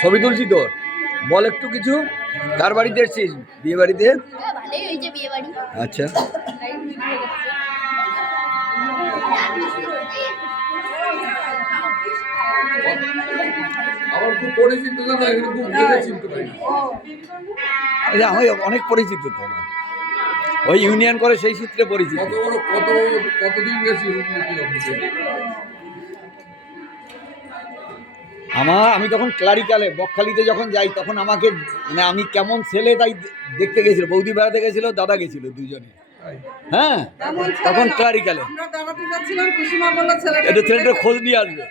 ছবি তুলছি তোর, বল একটু কিছু। কার বাড়িতে এসছিস? বিয়ে বাড়িতে? আচ্ছা, আমি অনেক পরিচিত তো, ওই ইউনিয়ন করে সেই সূত্রে পরিচিত। কতদিন গেছি? আমি তখন ক্লারিক্যালে বকখালিতে যখন যাই তখন আমাকে মানে আমি কেমন ছেলে তাই দেখতে গেছিল, বৌদি বেড়াতে গেছিল, দাদা গেছিল দুজনে। হ্যাঁ, তখন ক্লারিক্যালে এটা ছেলেটার খোঁজ নিয়ে আসবে।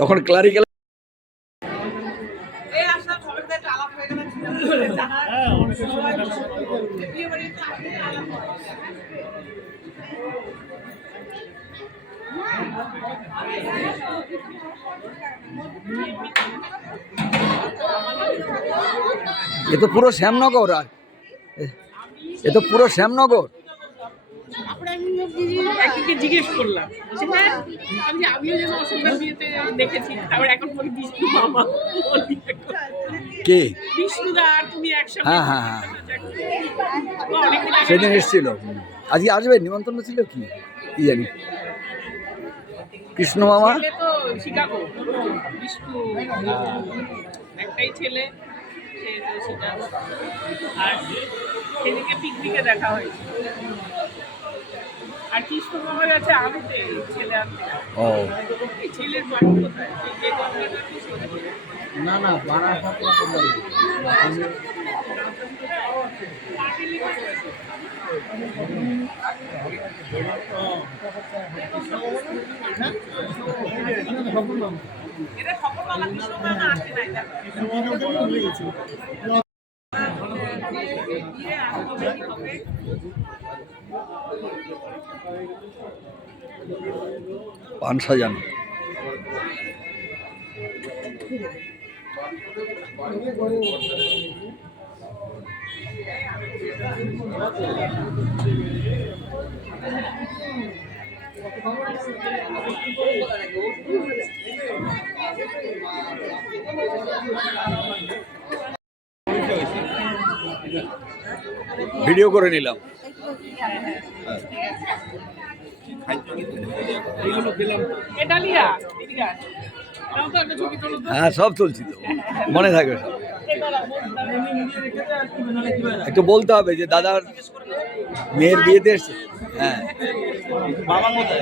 তখন ক্লারিক্যালে এ তো পুরো শ্যামনগর, আর এ তো পুরো শ্যামনগর। জিজ্ঞেস করলাম আমিও যেন অসুবিধা বিয়েতে দেখেছি, তারপর এখন বলি বিষ্ণু মামা কে বিষ্ণুদা আর তুমি একসাথে। হ্যাঁ হ্যাঁ হ্যাঁ, সেদিন এসেছিল। আজকে আসবে, নিমন্ত্রণ ছিল কি কি জানি। কৃষ্ণ মামা তো শিকাগো, বিষ্ণু একটাই ছেলে, আর সেদিকে পিকনিকে দেখা হয়েছে। আর কৃষ্ণ মামার আছে আনতে ছেলে আনতে। ও, এই ছেলের বাড়ি কোথায়? না না, এটা সফলমালা কৃষ্ণ মামা আসে নাই। পান সাজানো। ভিডিও করে নিলাম। হ্যাঁ, সব তুলছি তো, মনে থাকবে সব। একটু বলতে হবে যে দাদার মেয়ের বিয়েতে এসছে। হ্যাঁ,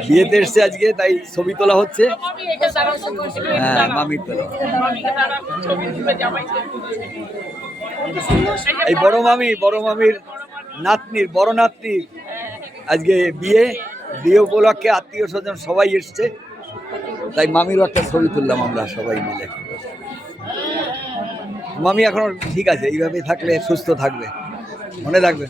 বিয়েতে এসছে আজকে, তাই ছবি তোলা হচ্ছে। হ্যাঁ, মামির তোলা। এই বড় মামির নাতনির, বড় নাতনির আজকে বিয়ে উপলক্ষে আত্মীয় স্বজন সবাই এসছে, তাই মামিরও একটা ছবি তুললাম আমরা সবাই মিলে। মামি এখনো ঠিক আছে, এইভাবে থাকলে সুস্থ থাকবে, মনে রাখবে।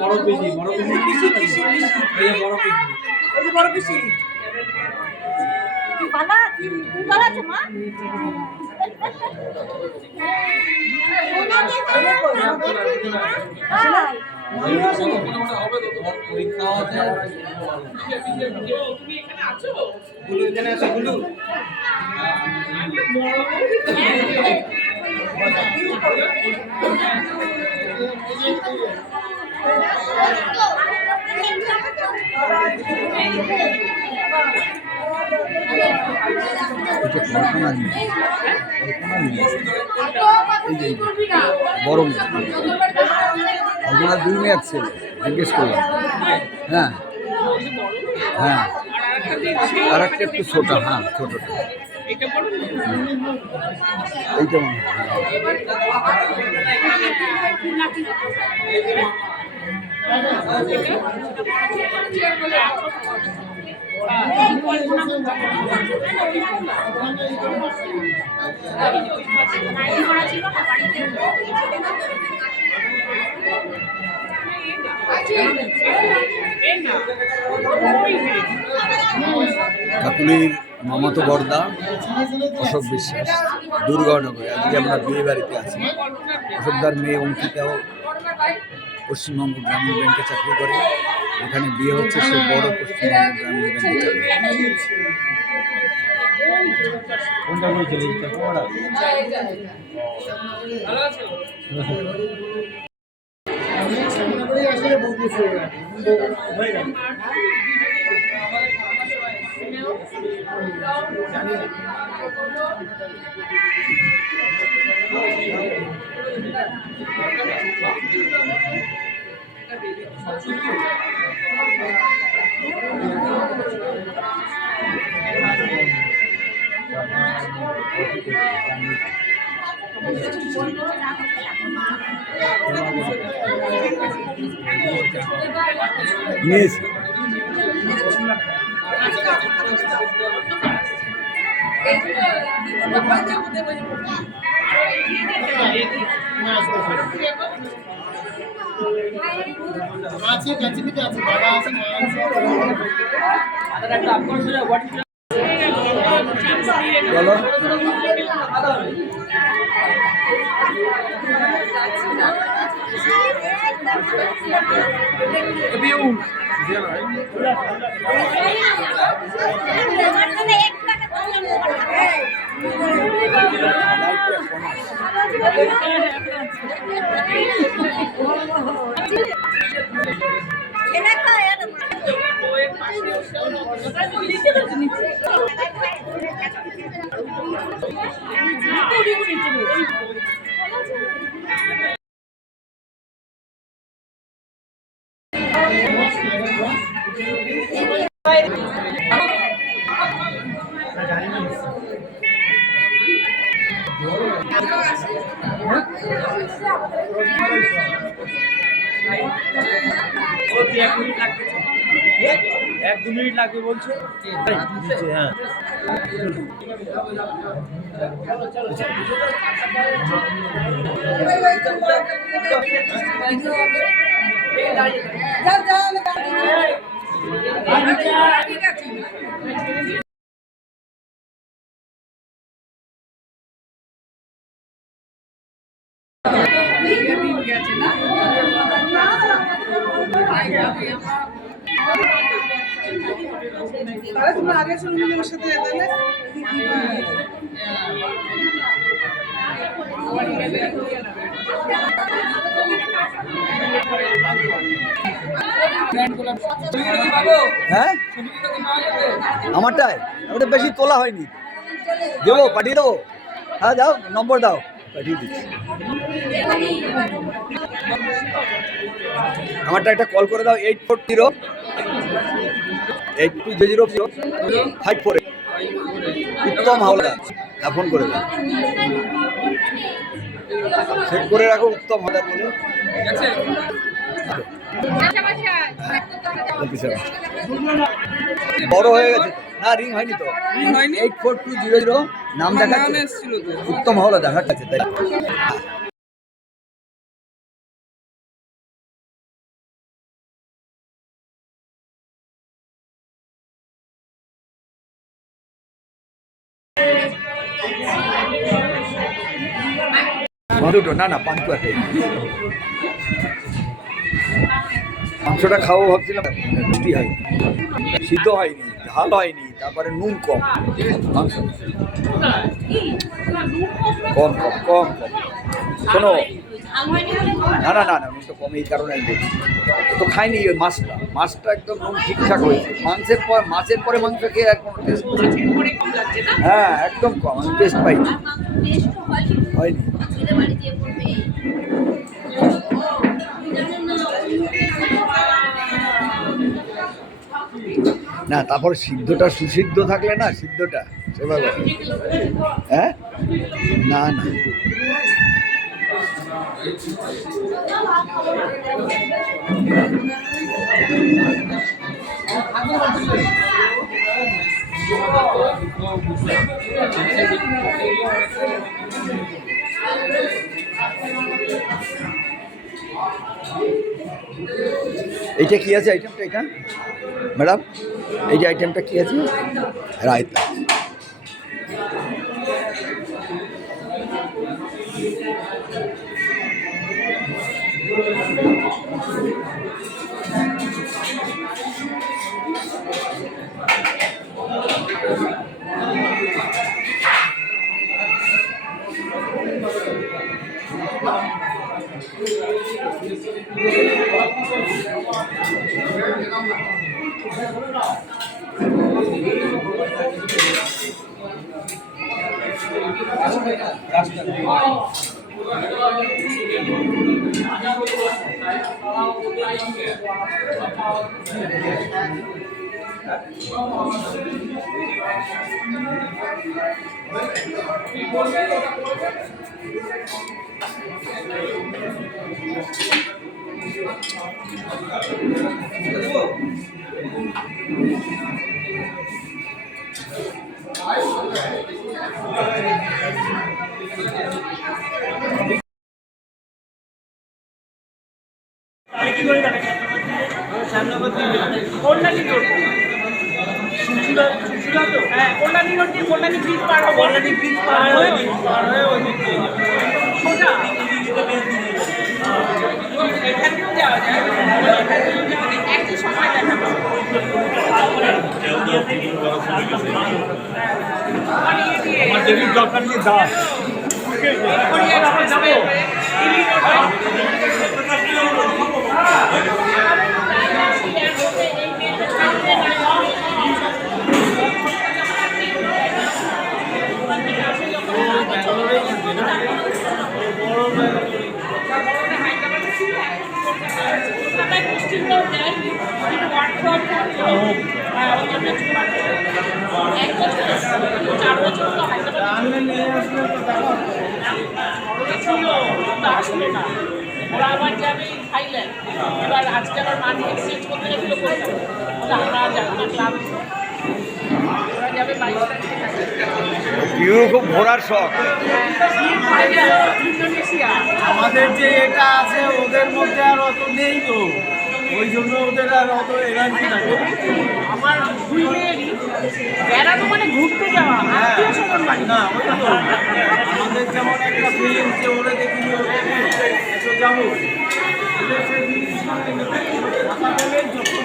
বড় পিসি, বড় পিসি, বড় পিসি। বড় মেয়ে, দুই মেয়ে ছেলে। জিজ্ঞেস করলাম। হ্যাঁ ওই যে বড় হ্যাঁ, আর আর একটা যে একটা একটু ছোট, হ্যাঁ ছোটটা, এটা বড় না? এইটা মনে হয়। কাকুলির মামাতো বর্দা অশোক বিশ্বাস, দুর্গানগরে। আজকে আমরা বিয়ে বাড়িতে আছি। অশোকদার মেয়ে অঙ্কিতাও পশ্চিমবঙ্গ গ্রামীণ ব্যাংকে চাকরি করে, এখানে বিয়ে হচ্ছে, সে বড় পশ্চিমবঙ্গ গ্রামীণ ব্যাংকে চাকরি করে। নিয়েছি। আছে কাছে পিঠে আছে, বাবা আছে, মা আছে। বলো। এক দু মিনিট লাগবে বলছো? হ্যাঁ তোমরা আগে শুনুন আমার সাথে তাহলে হ্যাঁ আমারটায় ওটা বেশি তোলা হয়নি, দেবো, পাঠিয়ে দেবো। হ্যাঁ দাও, নম্বর দাও, পাঠিয়ে দিচ্ছি। আমারটা একটা কল করে দাও, 8408200548 উত্তম হাওলাদার। ফোন করে দাও, সেভ করে রাখো, উত্তম হাওলাদার বলে। বড় হয়ে গেছে না, রিং হয়নি তো, 8420 নাম দেখাচ্ছে, উত্তম হাওলাদার দেখাচ্ছে, তাই দুটো না না, পাঁচ একটাই। মাংসটা খাবো ভাবছিলাম, রুটি হয়নি, সিদ্ধ হয়নি, ঝাল হয়নি, তারপরে নুন কম, মাংস কম কম কম কম। শোনো, না না না না, নুন তো কম, এই কারণে আমি বলছি। তো খাইনি ওই মাছটা একদম নুন ঠিকঠাক হয়েছে। মাছের পরে মাংস খেয়ে এখন টেস্ট, হ্যাঁ একদম কম, আমি টেস্ট পাইনি, হয়নি। না তারপরে সিদ্ধটা সুসিদ্ধ থাকলে না সিদ্ধটা সেভাবে হ্যাঁ না না এইটা কি আছে আইটেমটা এটা ম্যাডাম এই যে আইটেমটা কি আছে রায়তা কল্যাণী রোড হ্যাঁ কল্যাণী রোড দিয়ে কল্যাণী ব্রিজ পার হবে কল্যাণী ব্রিজ পার হয়ে সোজা এখানেও যাওয়া যায় একই সময় দেখা পাবে আমার দেবীর দরকার নেই দাস ওরা আবার যাবে থাইল্যান্ড এবার আজকে আবার মানি এক্সচেঞ্জ করতে গেছিল কলকাতা আমরা যাবো না ক্লাব ওরা যাবে 22 তারিখে খুব ঘোরার শখ ইন্দোনেশিয়া আমাদের যে এটা আছে ওদের মধ্যে আর অত নেই তো ওই জন্য ওদের আর অত এনার্জি থাকে আমার দুই মেয়েরই বেড়ানো মানে ঘুরতে যাওয়া আত্মীয় স্বজন বাড়ি না ওই তো আমাদের যেমন একটা ফিলিং যে ওরা দেখি ওরা যাবো ওদের সেই জিনিস থাকা গেলেই যত